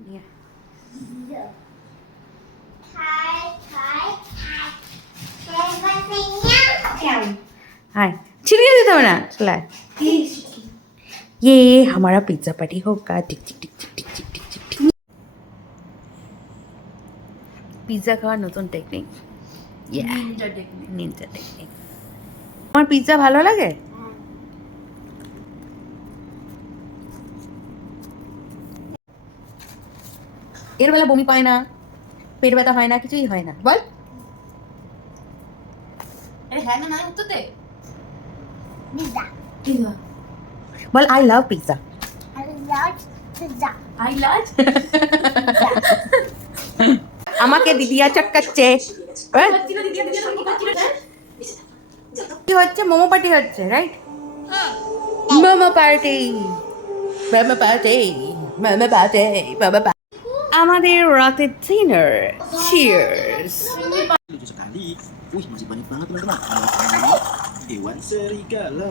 Yeah. हाय छिड़के देता हूँ ना चला ये हमारा पिज्जा पार्टी होगा टिक टिक टिक टिक टिक टिक टिक टिक पिज्जा খাওয়ার নতুন টেকনিক নিনজা টেকনিক আমার পিজ্জা ভালো লাগে এর বেলা বমি পায় না পেট ব্যথা হয় না কিছুই হয় না বল আরে হ্যাঁ না না উত্তর দে পিজ্জা পিজ্জা বল I love pizza I love আমাকে দিদিয়া চটকাচ্ছে কি হচ্ছে মোমো পার্টি হচ্ছে right momo party momo party momo party momo party আমাদের রাতের dinner cheers sekali. Wih, masih banyak banget teman-teman. Hewan serigala.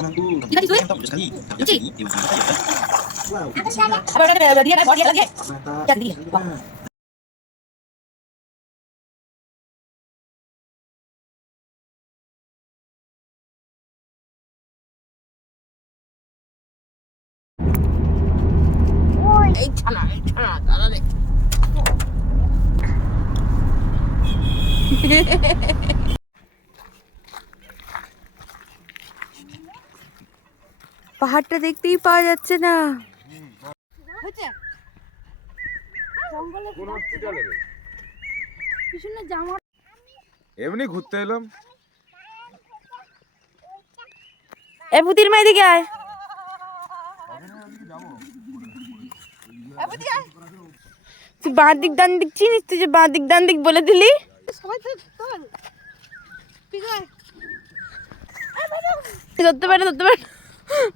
Nanggu. Mantap sekali. Tapi hewan apa ya? Wow. dia kan body lagi Mata. jadi এই ছানা দাঁড়ালে পাহাড়টা দেখতেই পাওয়া যাচ্ছে না এমনি ঘুরতে এলাম এ পুতির মা এদিকে আয় তুই বাঁ দিক ডান দিক চিনিস তুই যে বাঁ দিক ডান দিক বলে দিলি ধরতে পারে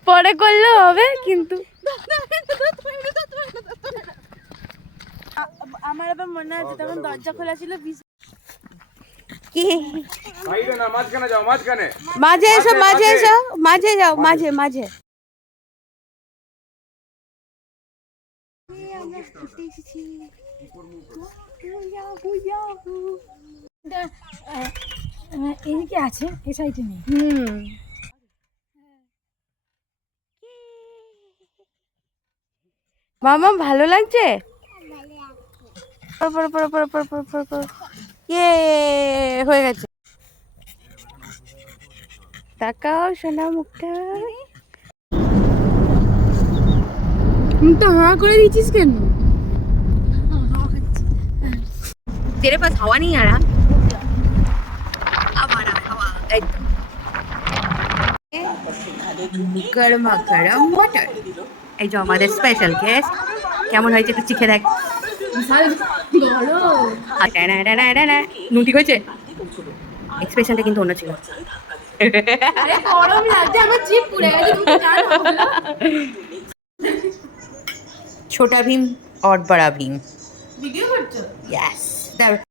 পরে করলেও হবে কিন্তু আমার আবার মনে আছে তখন দরজা খোলা ছিল কি সাইডে না মাঝখানে যাও মাঝখানে মাঝে এসো মাঝে যাও মাঝে এদিকে আছে এ সাইডে নেই মামা ভালো লাগছে ইয়ে হয়ে গেছে তাকাও সোনা মুখটা মুখটা হাঁ করে দিয়েছিস কেন तेरे पास हवा नहीं आ रहा अब आ रहा हवा एकदम গরমা গরম মটর এই যে আমাদের স্পেশাল গেস্ট কেমন হয়েছে একটু চিখে দেখ নুন ঠিক হয়েছে এক্সপ্রেশনটা কিন্তু অন্য ছিল গরম লাগছে আমার জিভ পুড়ে গেছে छोटा भीम और बड़ा भीम ভিডিও করছো यस দাঁড়া